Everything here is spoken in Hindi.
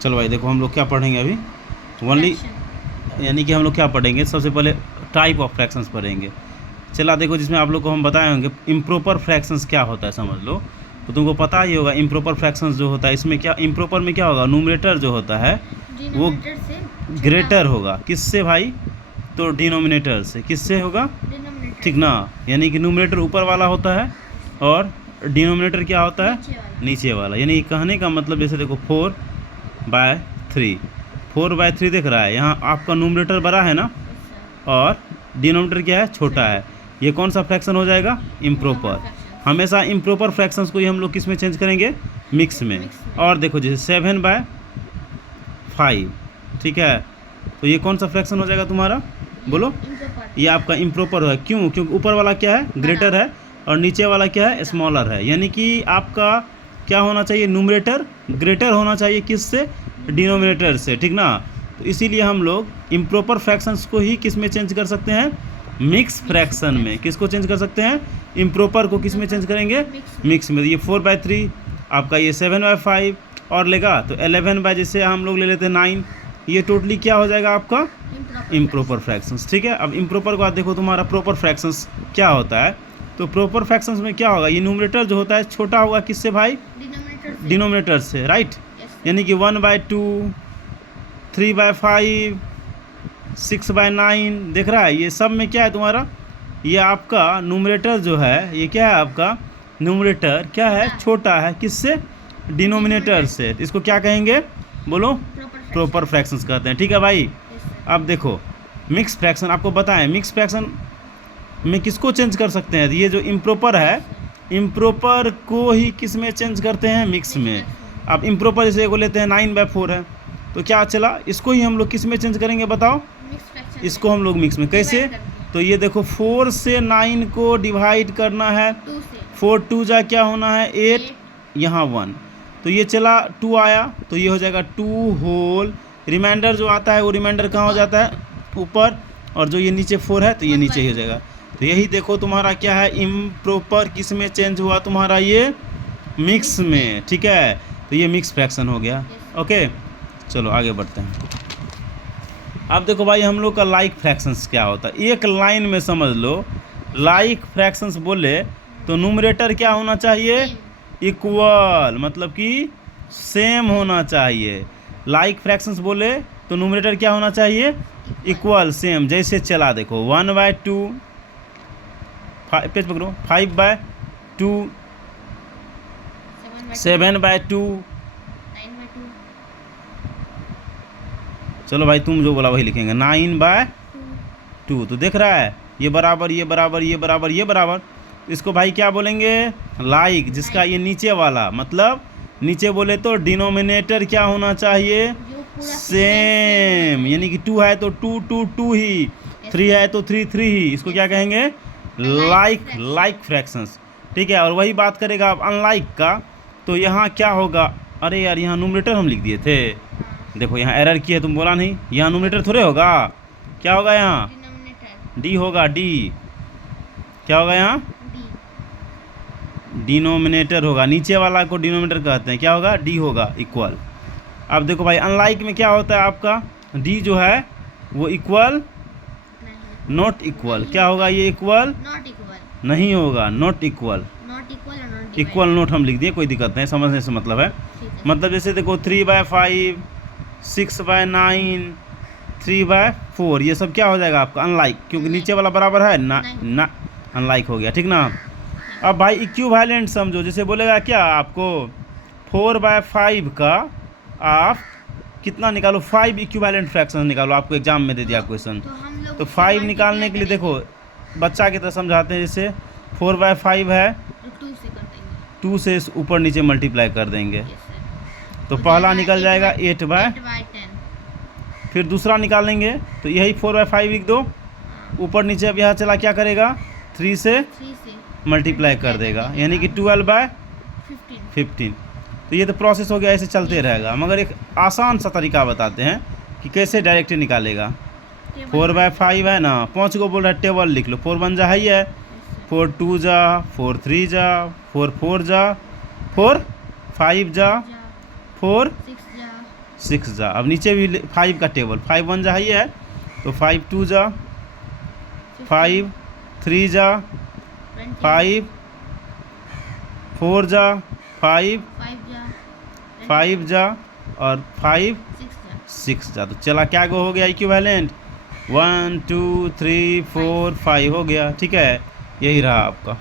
चलो भाई देखो हम लोग क्या पढ़ेंगे अभी ओनली, यानी कि हम लोग क्या पढ़ेंगे सबसे पहले टाइप ऑफ फ्रैक्शंस पढ़ेंगे। चला देखो जिसमें आप लोग को हम बताए होंगे इम्प्रॉपर फ्रैक्शंस क्या होता है समझ लो, तो तुमको पता ही होगा इम्प्रॉपर फ्रैक्शंस जो होता है इसमें क्या इम्प्रॉपर में क्या होगा, न्यूमरेटर जो होता है वो ग्रेटर होगा किससे भाई, तो डिनोमिनेटर से। किससे होगा, ठीक ना, यानी कि न्यूमरेटर ऊपर वाला होता है और डिनोमिनेटर क्या होता है नीचे वाला। यानी कहने का मतलब जैसे देखो 4/3, 4/3 दिख रहा है यहाँ, आपका न्यूमरेटर बड़ा है ना और डिनोमिनेटर क्या है छोटा है, ये कौन सा फ्रैक्शन हो जाएगा, इम्प्रॉपर। हमेशा इम्प्रॉपर फ्रैक्शंस को ही हम लोग किस में चेंज करेंगे, मिक्स में। और देखो जैसे 7/5, ठीक है, तो ये कौन सा फ्रैक्शन हो जाएगा तुम्हारा, बोलो, ये आपका इम्प्रॉपर है। क्यों, क्योंकि ऊपर वाला क्या है ग्रेटर है और नीचे वाला क्या है स्मॉलर है। यानी कि आपका क्या होना चाहिए, न्यूमरेटर ग्रेटर होना चाहिए किससे, डिनोमिनेटर से, ठीक ना। तो इसीलिए हम लोग इम्प्रॉपर फ्रैक्शंस को ही किस में चेंज कर सकते हैं, मिक्स फ्रैक्शन में। किसको चेंज कर सकते हैं, इम्प्रॉपर को किस में चेंज करेंगे, मिक्स में। ये 4/3 आपका, ये 7/5 और लेगा तो 11 जैसे हम लोग ले लेते हैं 9, ये टोटली क्या हो जाएगा आपका इम्प्रॉपर फ्रैक्शंस, ठीक है। अब इम्प्रॉपर के बाद देखो तुम्हारा प्रॉपर फ्रैक्शंस क्या होता है। तो प्रॉपर फ्रैक्शंस में क्या होगा, ये न्यूमरेटर जो होता है छोटा होगा किससे भाई, डिनोमिनेटर से, राइट। यानी कि 1/2, 3/5, 6/9 दिख रहा है, ये सब में क्या है तुम्हारा, ये आपका न्यूमरेटर जो है ये क्या है आपका न्यूमरेटर क्या है छोटा है किससे, डिनोमिनेटर से। इसको क्या कहेंगे, बोलो, प्रॉपर फ्रैक्शंस कहते हैं, ठीक है भाई। अब देखो मिक्स फ्रैक्शन आपको बताएं, मिक्स फ्रैक्शन में किसको चेंज कर सकते हैं, ये जो इम्प्रॉपर है इम्प्रॉपर को ही किस में चेंज करते हैं, मिक्स में। अब इम्प्रॉपर जैसे को लेते हैं 9/4 है, तो क्या चला, इसको ही हम लोग किस में चेंज करेंगे बताओ, इसको हम लोग मिक्स में। कैसे, तो ये देखो 4 से 9 को डिवाइड करना है, 4 2 जा क्या होना है 8, यहाँ 1, तो ये चला 2 आया, तो ये हो जाएगा 2 होल, रिमाइंडर जो आता है वो रिमाइंडर कहाँ हो जाता है ऊपर, और जो ये नीचे 4 है तो ये नीचे ही हो जाएगा। तो यही देखो तुम्हारा क्या है इम्प्रॉपर किस में चेंज हुआ तुम्हारा, ये मिक्स में, ठीक है। तो ये मिक्स फ्रैक्शन हो गया, ओके। चलो आगे बढ़ते हैं। अब देखो भाई हम लोग का लाइक फ्रैक्शंस क्या होता है, एक लाइन में समझ लो। लाइक फ्रैक्शंस बोले तो न्यूमरेटर क्या होना चाहिए, इक्वल, मतलब कि सेम होना चाहिए। लाइक फ्रैक्शंस बोले तो न्यूमरेटर क्या होना चाहिए, इक्वल, सेम। जैसे चला देखो 1/2, पेज पकड़ो, 5/2, 7/2, चलो भाई तुम जो बोला वही लिखेंगे, 9/2। तो देख रहा है ये बराबर ये बराबर ये बराबर ये बराबर, इसको भाई क्या बोलेंगे, लाइक। जिसका ये नीचे वाला मतलब नीचे बोले तो डिनोमिनेटर क्या होना चाहिए, सेम। यानी कि 2 है तो 2 2 2 ही, 3 है तो 3 3 ही, इसको क्या कहेंगे, लाइक फ्रैक्शंस, ठीक है। और वही बात करेगा अब अनलाइक का, तो यहाँ क्या होगा, अरे यार यहाँ न्यूमरेटर हम लिख दिए थे, देखो यहाँ एरर की है, तुम बोला नहीं, यहाँ न्यूमरेटर थोड़े होगा, क्या होगा यहाँ डी होगा, डी क्या होगा यहाँ डिनोमिनेटर होगा, नीचे वाला को डिनोमिनेटर कहते हैं, क्या होगा डी होगा, इक्वल। अब देखो भाई अनलाइक में क्या होता है आपका, डी जो है वो इक्वल नॉट इक्वल, क्या होगा ये इक्वल नहीं होगा, नॉट इक्वल, इक्वल नोट हम लिख दिए, कोई दिक्कत नहीं, समझने से मतलब है। मतलब जैसे देखो 3/5, 6/9, 3/4, ये सब क्या हो जाएगा आपका अनलाइक, क्योंकि नीचे वाला बराबर है ना अनलाइक हो गया, ठीक ना। अब भाई इक्विवेलेंट समझो, जैसे बोलेगा क्या आपको 4/5 का आप कितना निकालो, 5 इक्विवेलेंट फ्रैक्शन निकालो, आपको एग्जाम में दे दिया क्वेश्चन। तो 5 निकालने के लिए देखो बच्चा की तरह समझाते हैं, जैसे 4/5 है, 2 से ऊपर नीचे मल्टीप्लाई कर देंगे, तो पहला निकल जाएगा 8/10, फिर दूसरा निकालेंगे तो यही 4/5 लिख दो, ऊपर नीचे अब यहाँ चला क्या करेगा 3 से मल्टीप्लाई कर देगा, यानी कि 12/15। तो ये तो प्रोसेस हो गया, ऐसे चलते रहेगा। मगर एक आसान सा तरीका बताते हैं कि कैसे डायरेक्ट निकालेगा। 4/5 है ना, 5 को बोल रहा है, टेबल लिख लो, 4 1 जा है, ये 4 2 जा, 4 3 जा, 4 4 जा, 4 5 जा, 4 6 जा। अब नीचे भी 5 का टेबल, 5 1 जा ये है, तो 5 2 जा, 5 3 जा, 5 4 जा, 5 जा और 5 6 जा। तो चला क्या गो हो गया इक्विवेलेंट, 1 2 3 4 5 हो गया। ठीक है, यही रहा आपका।